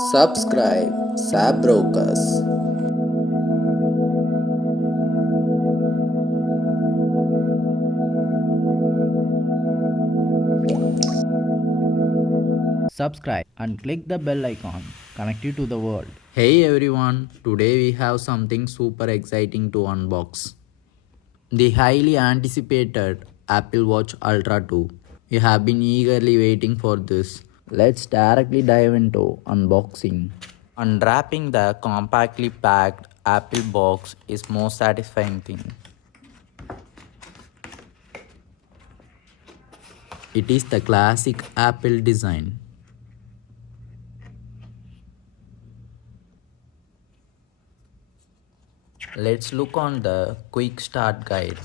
Subscribe Sabbrokers. Subscribe and click the bell icon. Connect you to the world. Hey everyone, today we have something super exciting to unbox. The highly anticipated Apple Watch Ultra 2. You have been eagerly waiting for this. Let's directly dive into unboxing. Unwrapping the compactly packed Apple box is most satisfying thing. It is the classic Apple design. Let's look on the quick start guide.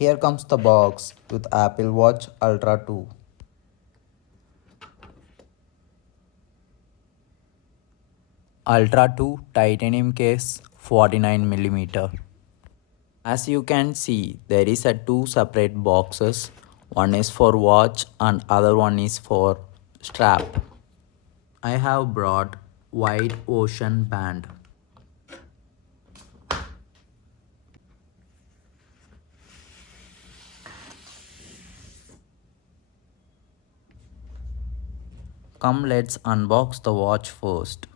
Here comes the box with Apple Watch Ultra 2. Ultra 2 titanium case 49mm. As you can see, there is a two separate boxes. One is for watch and other one is for strap. I have brought white ocean band. Come, let's unbox the watch first.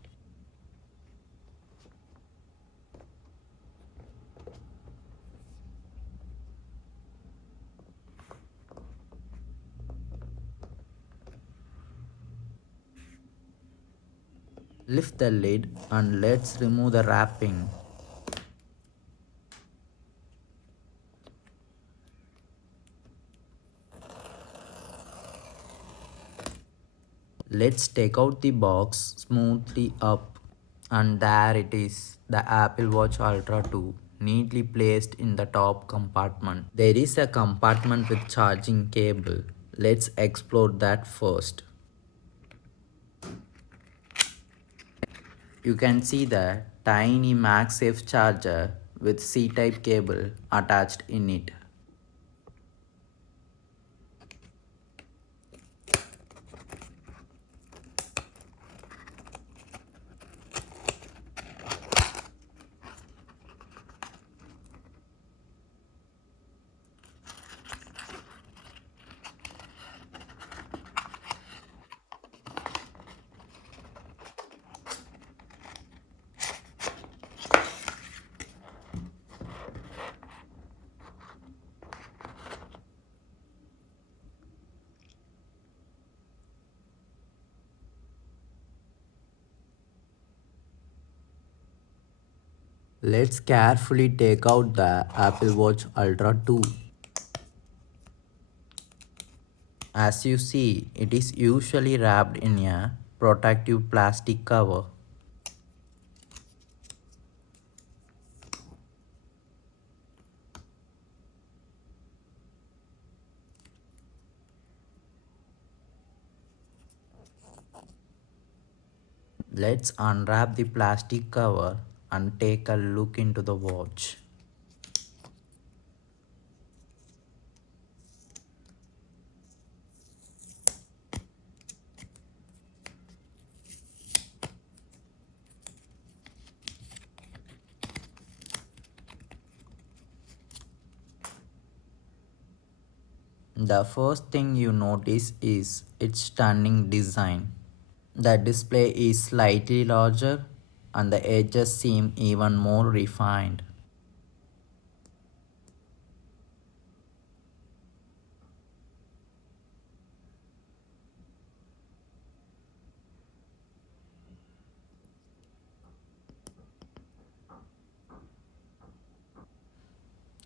Lift the lid and let's remove the wrapping. Let's take out the box smoothly up, and there it is, the Apple Watch Ultra 2 neatly placed in the top compartment. There is a compartment with charging cable. Let's explore that first. You can see the tiny MagSafe charger with C-type cable attached in it. Let's carefully take out the Apple Watch Ultra 2. As you see, it is usually wrapped in a protective plastic cover. Let's unwrap the plastic cover and take a look into the watch. The first thing you notice is its stunning design. The display is slightly larger and the edges seem even more refined.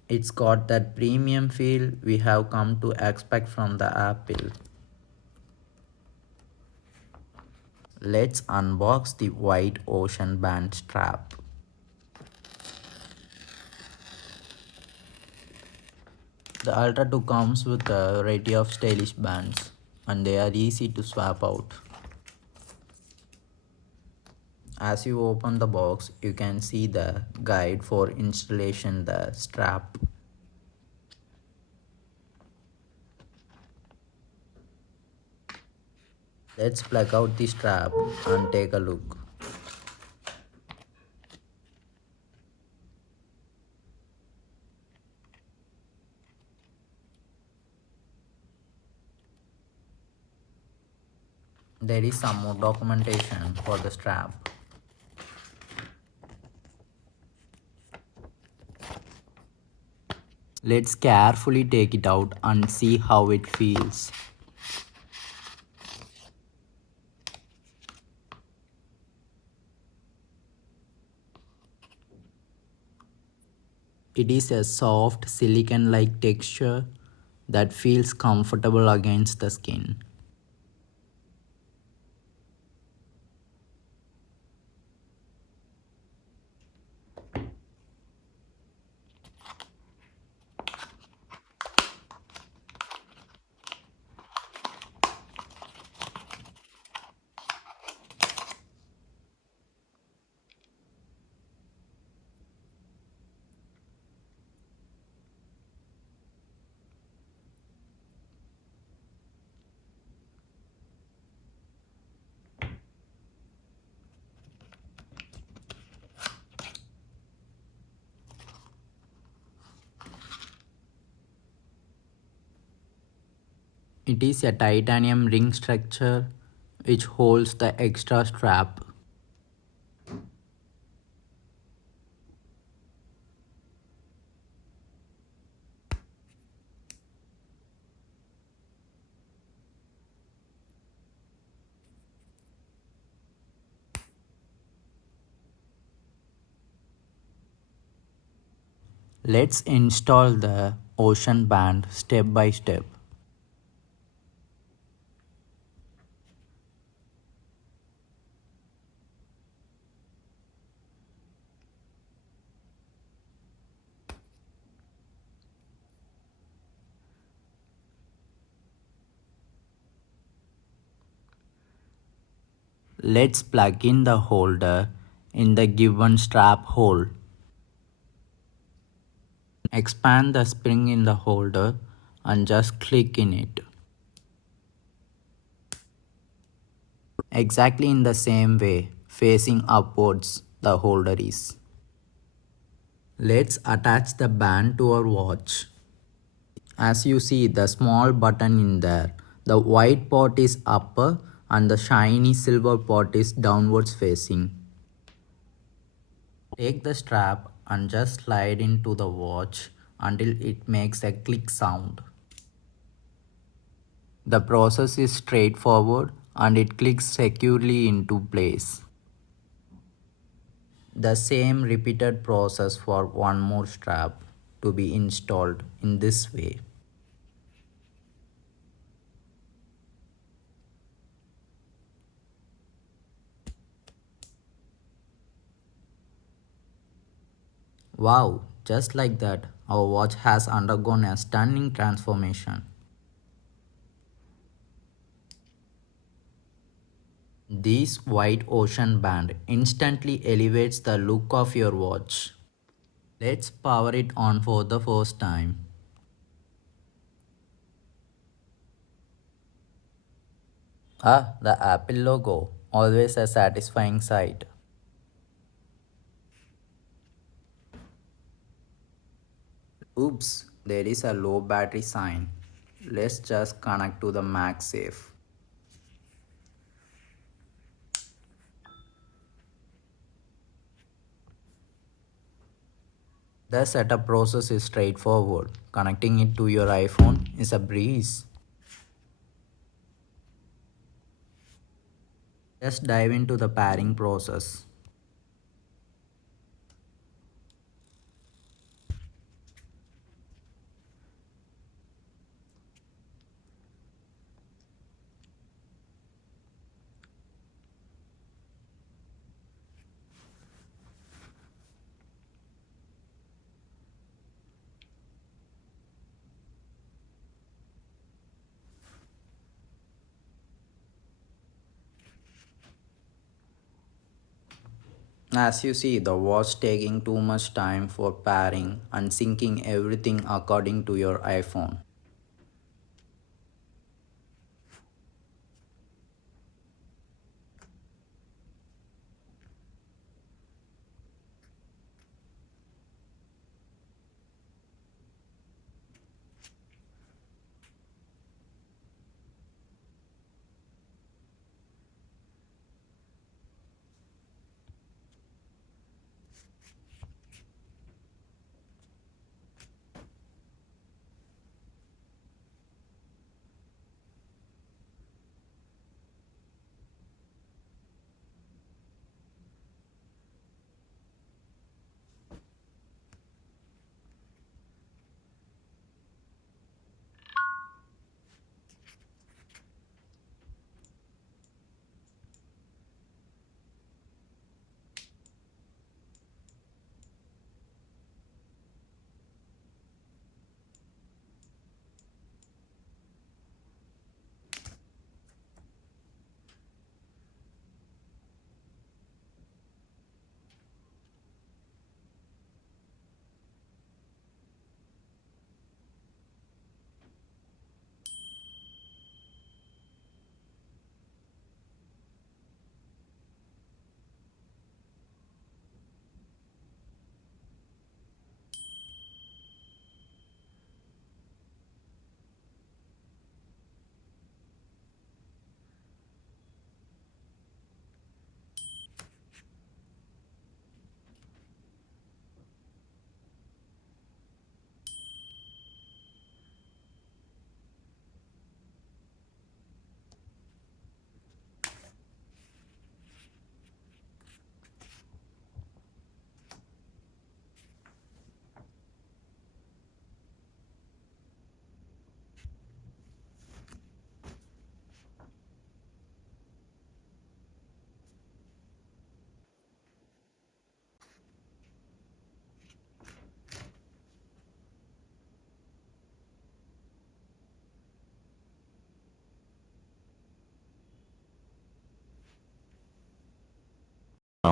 It's got that premium feel we have come to expect from the Apple. Let's unbox the white ocean band strap. The Ultra 2 comes with a variety of stylish bands and they are easy to swap out. As you open the box, you can see the guide for installation the strap. Let's plug out the strap and take a look. There is some more documentation for the strap. Let's carefully take it out and see how it feels. It is a soft silicone-like texture that feels comfortable against the skin. It is a titanium ring structure which holds the extra strap. Let's install the ocean band step by step. Let's plug in the holder in the given strap hole. Expand the spring in the holder and just click in it. Exactly in the same way, facing upwards, the holder is. Let's attach the band to our watch. As you see the small button in there, the white part is upper and the shiny silver part is downwards facing. Take the strap and just slide into the watch until it makes a click sound. The process is straightforward and it clicks securely into place. The same repeated process for one more strap to be installed in this way. Wow, just like that, our watch has undergone a stunning transformation. This white ocean band instantly elevates the look of your watch. Let's power it on for the first time. Ah, the Apple logo, always a satisfying sight. Oops, there is a low battery sign. Let's just connect to the MagSafe. The setup process is straightforward. Connecting it to your iPhone is a breeze. Let's dive into the pairing process. As you see, the watch taking too much time for pairing and syncing everything according to your iPhone.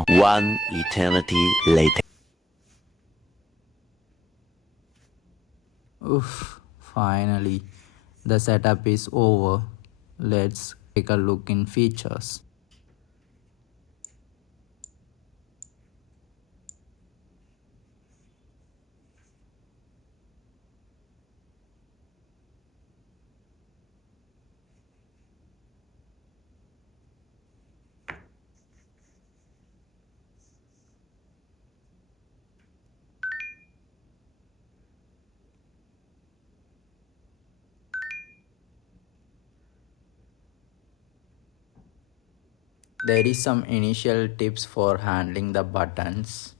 One eternity later. Oof, finally, the setup is over. Let's take a look in features. There is some initial tips for handling the buttons.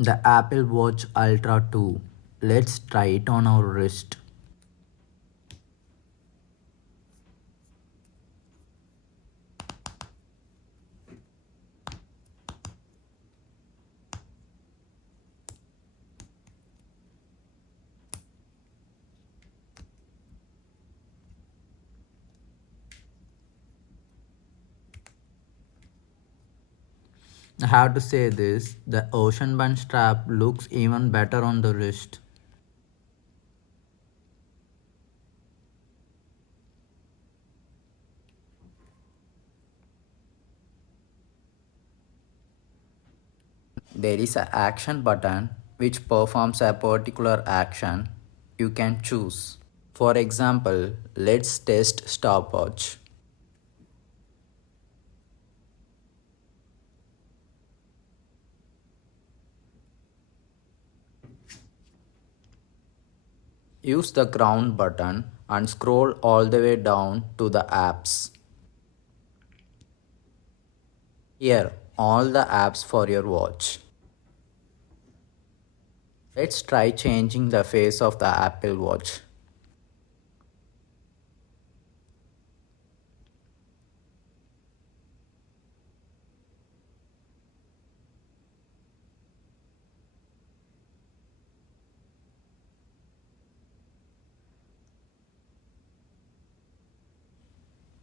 The Apple Watch Ultra 2. Let's try it on our wrist. I have to say this, the Ocean Bund strap looks even better on the wrist. There is an action button which performs a particular action you can choose. For example, let's test stopwatch. Use the ground button and scroll all the way down to the apps. Here, all the apps for your watch. Let's try changing the face of the Apple Watch.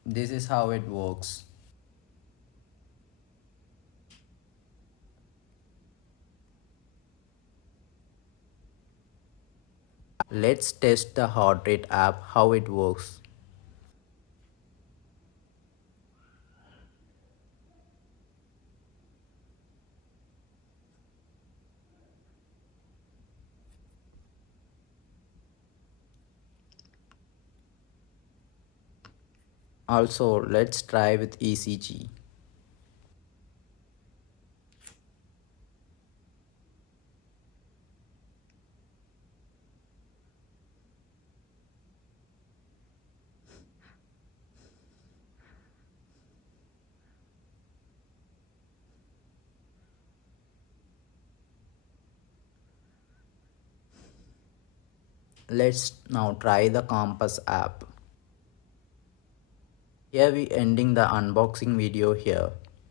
This is how it works. Let's test the heart rate app how it works. Also, let's try with ECG. Let's now try the Compass app. Here we ending the unboxing video here.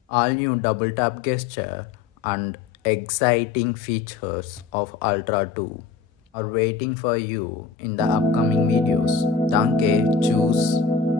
All new double tap gesture and exciting features of Ultra 2 are waiting for you in the upcoming videos. Danke, tschüss.